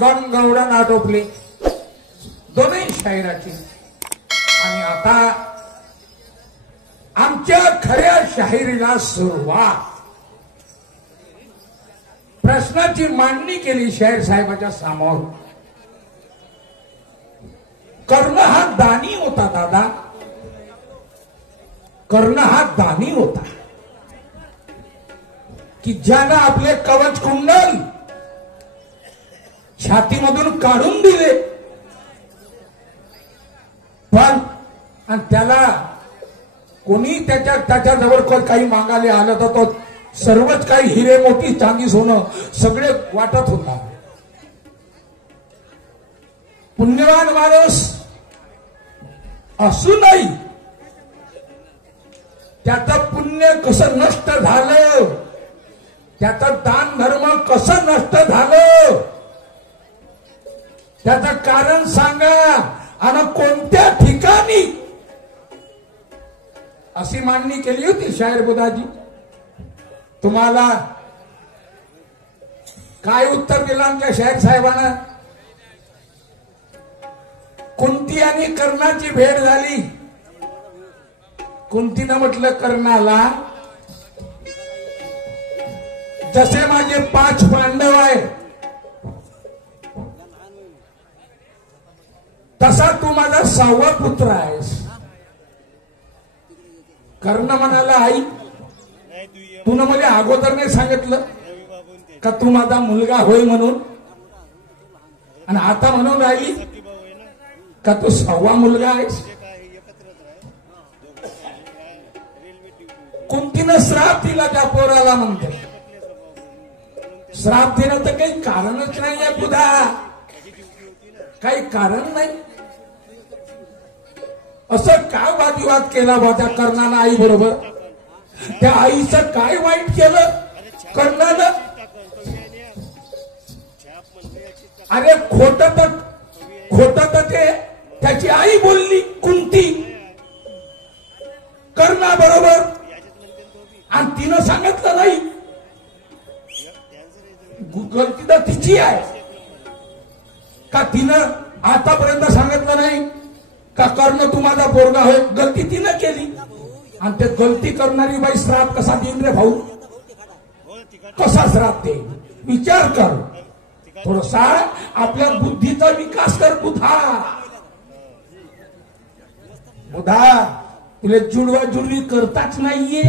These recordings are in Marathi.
गणगवळण आटोपले दोन्ही शाहिराची। आणि आता आमच्या खऱ्या शाहिरीला सुरुवात। प्रश्नाची मांडणी केली शाहीर साहेबाच्या समोर। कर्ण हा दानी होता दादा, कर्ण हा दानी होता की ज्यानं आपले कवच कुंडल छातीमधून काढून दिले, पण आणि त्याला कोणी त्याच्याजवळ काही मागायला आलं तर तो सर्वच काही हिरे मोती चांदी सोनं सगळे वाटत होता। पुण्यवान माणूस असूनही त्याचं पुण्य कसं नष्ट झालं, त्याचं दान धर्म कसं नष्ट झालं, त्याचं कारण सांगा आणि कोणत्या ठिकाणी, अशी मांडणी केली होती शाहीर बुधाजी। तुम्हाला काय उत्तर दिलं आमच्या शाहीर साहेबांना? कुंती आणि कर्णाची भेट झाली। कुंतीनं म्हटलं कर्णाला, जसे माझे 5 पांडव आहे तसा तू माझा 6वा पुत्र आहेस। कर्ण म्हणाला, आई तुनं मला अगोदर नाही सांगितलं का तू माझा मुलगा होय म्हणून, आणि आता म्हणून राहिली का तू 6वा मुलगा आहेस। कुंतीनं श्राप दिला त्या पोराला म्हणते। श्राप देणं तर काही कारणच नाही आहे बुधा, काही कारण नाही। असं काय वादविवाद केला बा त्या कर्णानं आई बरोबर? त्या आईचं काय वाईट केलं कर्णानं? अरे खोट तर ते त्याची आई बोलली कुंती कर्णा बरोबर, आणि तिनं सांगितलं नाही। गलती तर तिची आहे का? तिनं आतापर्यंत सांगितलं नाही का कर्ण तू माझा पोरगा होय? गलती तिनं केली, आणि ते गलती करणारी बाई श्राप कसा देईन रे भाऊ? कसा श्राप देईन? विचार कर थोडासा, आपल्या बुद्धीचा विकास कर बुधा। बुधा तुला जुडवा जुडवी करताच नाहीये,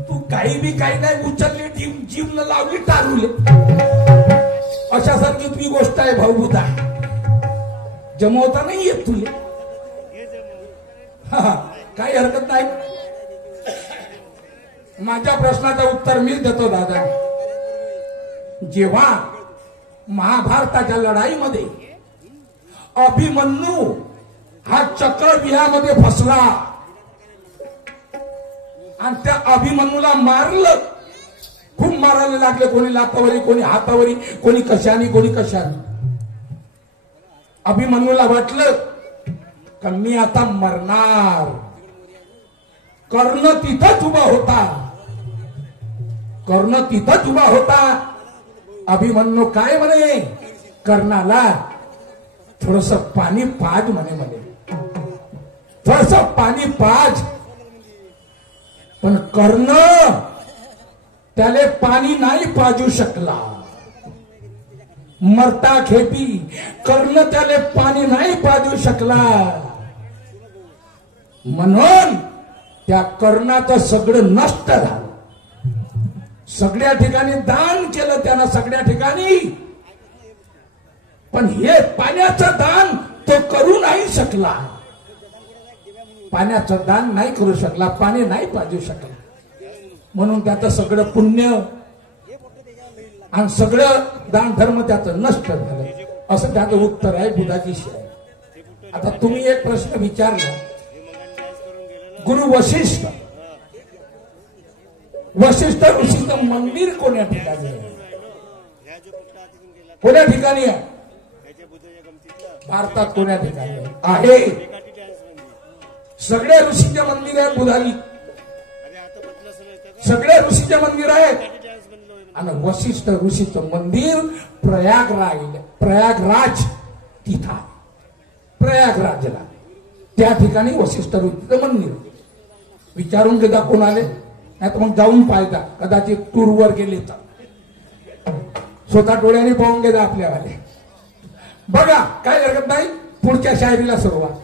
तू काही नाही उचलली जीवन लावली टाळूले, अशासारखी तुझी गोष्ट आहे भाऊ बुधा। जमवता नाही येत तुला, काही हरकत नाही। माझ्या प्रश्नाचं उत्तर मी देतो दादा। जेव्हा महाभारताच्या लढाईमध्ये अभिमन्यू हा चक्रव्यूहामध्ये फसला आणि त्या अभिमन्यूला मारलं, खूप मारायला लागले, कोणी लातावरी, कोणी हातावरी, कोणी कशाने, कोणी कशाने। अभिमन्यूला वाटलं का मी आता मरणार। कर्ण तिथंच उभा होता, कर्ण तिथंच उभा होता। अभिमन्यू काय म्हणे कर्णाला, थोडस पाणी पाज म्हणे, थोडस पाणी पाज। पण कर्ण त्याले पाणी नाही पाजू शकला, मरता खेपी कर्ण त्याले पाणी नाही पाजू शकला। म्हणून त्या कर्णाचं सगळं नष्ट झालं, सगळ्या ठिकाणी दान केलं त्यानं, सगळ्या ठिकाणी, पण हे पाण्याचं दान तो करू नाही शकला, पाण्याचं दान नाही करू शकला, पाणी नाही पाजू शकला। म्हणून त्याचं सगळं पुण्य आणि सगळं दान धर्म त्याचं नष्ट झालं, असं त्याचं उत्तर आहे बुधाची शाहीर। आता तुम्ही एक प्रश्न विचारला, गुरु वशिष्ठ, वशिष्ठ ऋषीचं मंदिर कोण्या ठिकाणी आहे? कोण्या ठिकाणी आहे? भारतात कोण्या ठिकाणी आहे? सगळे ऋषीचे मंदिर आहे बुधाली, सगळे ऋषीचे मंदिर आहेत। आणि वशिष्ठ ऋषीचं मंदिर प्रयागराज तिथं आहे. प्रयागराजला त्या ठिकाणी वशिष्ठ ऋषीचं मंदिर. विचारून घेता कोण आले, नाही तर मग जाऊन पाहिजा, कदाचित टूरवर गेले तर स्वतः डोळ्याने पाहून घेता आपल्यावाले. बघा काय हरकत नाही. पुढच्या शायरीला सुरुवात.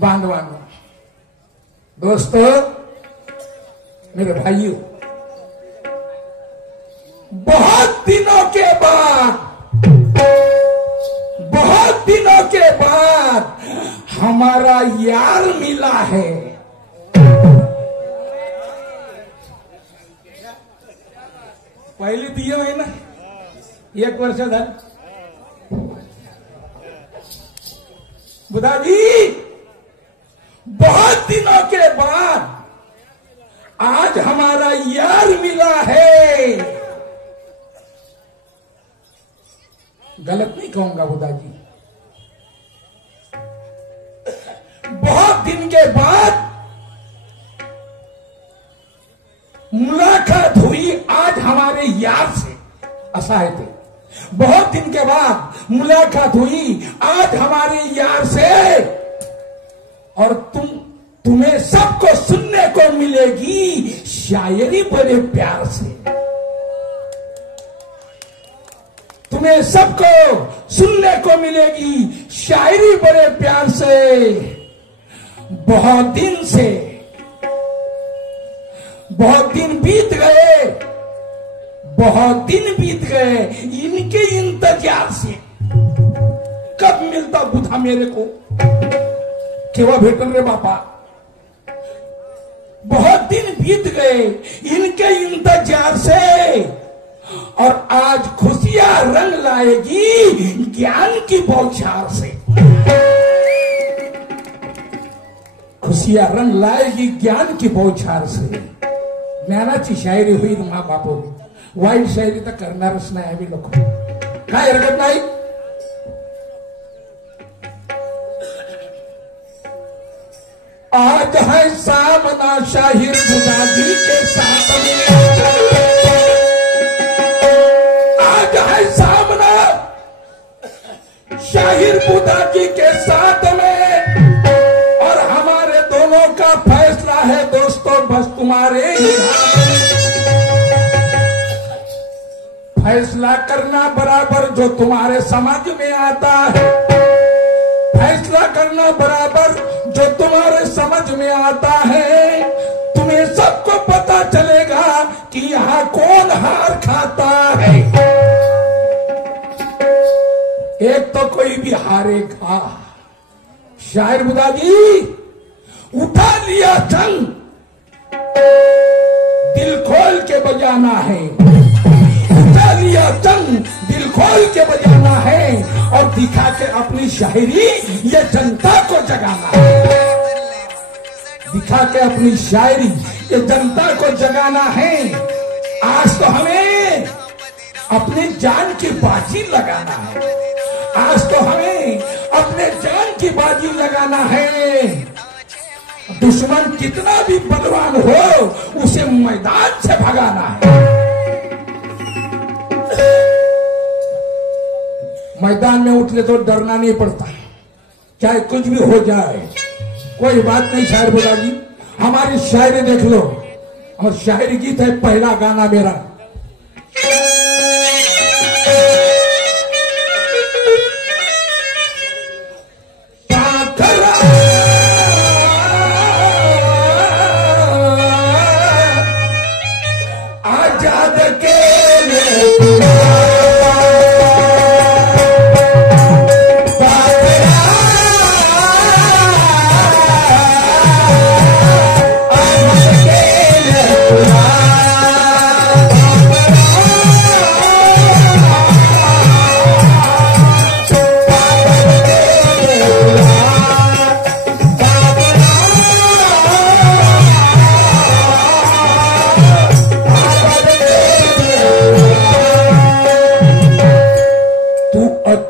बांधवांनो, दोस्तों, मेरे भाइयों, बहुत दिनों के बाद हमारा यार मिला है. पहले दिए है ना, 1 वर्ष झालं. बुधाजी, बहुत दिनों के बाद आज हमारा यार मिला है. गलत नहीं कहूंगा बुधाजी. बहुत दिन के बाद मुलाकात हुई आज हमारे यार से. ऐसा है ते. बहुत दिन के बाद मुलाकात हुई आज हमारे यार से, और तुम्हें सबको सुनने को मिलेगी शायरी बड़े प्यार से. तुम्हें सबको सुनने को मिलेगी शायरी बड़े प्यार से. बहुत दिन बीत गए, बहुत दिन बीत गए इनके इंतजार से. कब मिलता बुधा मेरे को, केव्हा भेटल रे बापा. बहुत दिन बीत गए इनके इंतजार से, और आज खुशियां रंग लाएगी ज्ञान की बौछार से. खुशियां रंग लाएगी ज्ञान की बौछार से. ज्ञानाची शायरी होईल मा बापू. वाईट शायरी तर करणारच नाही आम्ही लोक. काय हरकत नाही. आज है सामना शाहिर बुधाजी के साथ में. आज है सामना शाहिर बुधाजी के साथ में, और हमारे दोनों का फैसला है दोस्तों बस तुम्हारे ही हाथ में. फैसला करना बराबर जो तुम्हारे समझ में आता है. फैसला करना बराबर जो तुम्हारे समझ में आता है. तुम्हें सबको पता चलेगा कि यहाँ कौन हार खाता है. एक तो कोई भी हारेगा. शायर बुधाजी, उठा लिया संग, दिल खोल के बजाना है. उठा लिया संग, दिल खोल के बजाना है, और दिखा के अपनी शायरी ये जनता को जगाना है. दिखा के अपनी शायरी ये जनता को जगाना है. आज तो हमें अपनी जान की बाजी लगाना है. आज तो हमें अपने जान की बाजी लगाना है. दुश्मन कितना भी बलवान हो उसे मैदान से भगाना है. मैदान में उतरे तो डरना नहीं पड़ता, चाहे कुछ भी हो जाए, कोई बात नहीं. शायर बुधाजी, हमारी शायरी देख लो. और शायरी गीत है पहला गाना मेरा. आजाद के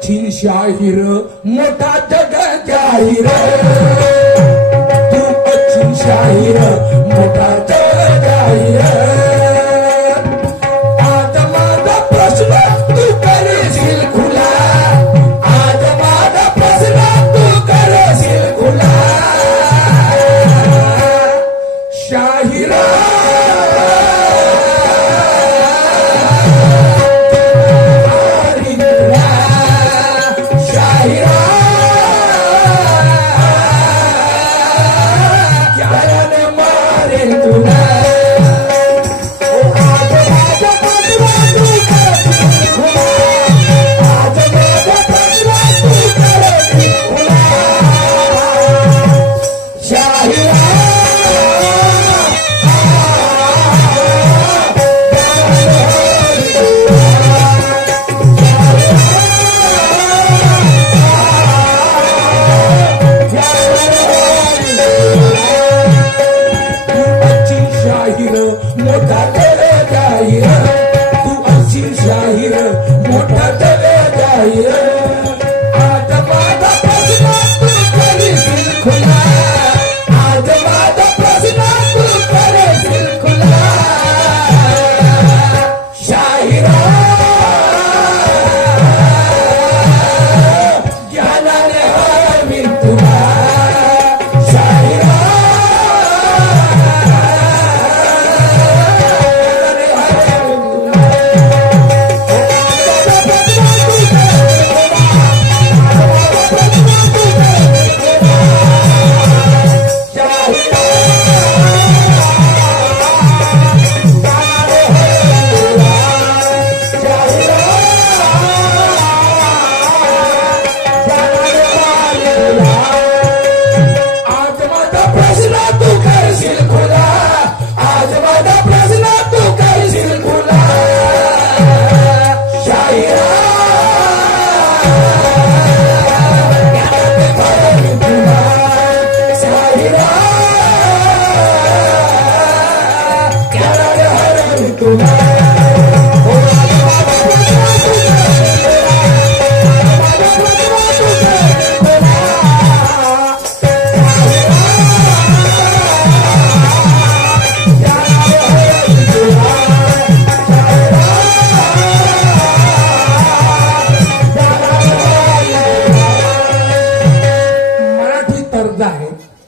अच्छी शाहीर मोठा जग जाहीर तू अच्छी शाहीर मोठा जग जाहीर आज माझा प्रश्न तू करशील खुला आज माझा प्रश्न तू करशील खुला शाहिरा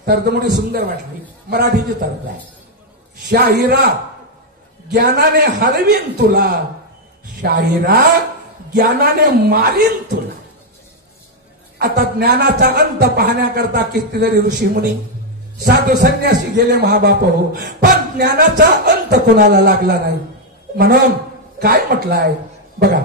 तर्जमोडी सुंदर वाटली मराठीची तर्ज आहे शाहिरा ज्ञानाने हरवीन तुला शाहिरा ज्ञानाने मारीन तुला आता ज्ञानाचा अंत पाहण्याकरता कितीतरी ऋषीमुनी साधू संन्यासी गेले महाबाप हो पण ज्ञानाचा अंत कोणाला लागला नाही म्हणून काय म्हटलंय बघा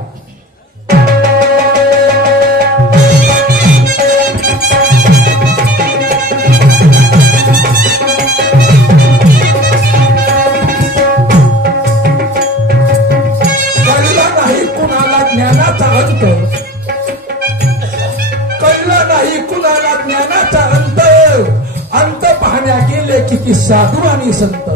ज्ञानाचा अंत कळलं नाही कुणाला ज्ञानाचा अंत अंत पाहण्या गेले किती साधू आणि संत